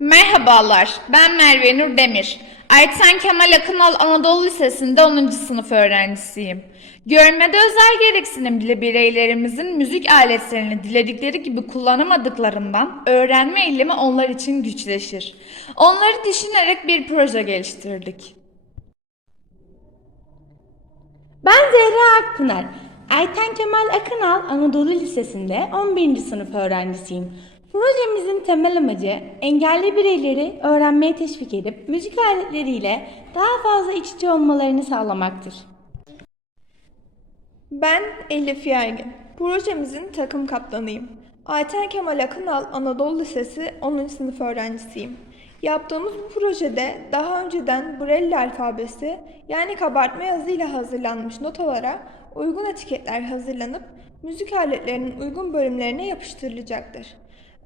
Merhabalar, ben Merve Nur Demir. Ayten Kemal Akınal Anadolu Lisesi'nde 10. sınıf öğrencisiyim. Görmede özel gereksinimli bireylerimizin müzik aletlerini diledikleri gibi kullanamadıklarından öğrenme eğilimi onlar için güçleşir. Onları düşünerek bir proje geliştirdik. Ben Zehra Akpınar. Ayten Kemal Akınal Anadolu Lisesi'nde 11. sınıf öğrencisiyim. Projemizin temel amacı engelli bireyleri öğrenmeye teşvik edip müzik aletleriyle daha fazla iç içe olmalarını sağlamaktır. Ben Elif Yaygın. Projemizin takım kaptanıyım. Ayten Kemal Akınal Anadolu Lisesi 10. sınıf öğrencisiyim. Yaptığımız bu projede daha önceden Braille alfabesi yani kabartma yazıyla hazırlanmış notalara uygun etiketler hazırlanıp müzik aletlerinin uygun bölümlerine yapıştırılacaktır.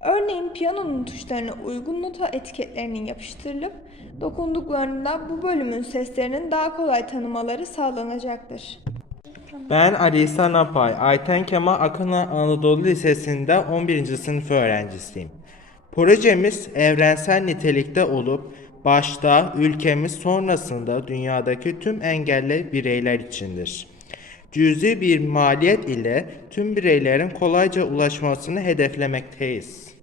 Örneğin piyanonun tuşlarına uygun nota etiketlerinin yapıştırılıp dokunduklarında bu bölümün seslerinin daha kolay tanımaları sağlanacaktır. Ben Ali İhsan Apay, Ayten Kemal Akın'a Anadolu Lisesi'nde 11. sınıf öğrencisiyim. Projemiz evrensel nitelikte olup başta ülkemiz sonrasında dünyadaki tüm engelli bireyler içindir. Cüzi bir maliyet ile tüm bireylerin kolayca ulaşmasını hedeflemekteyiz.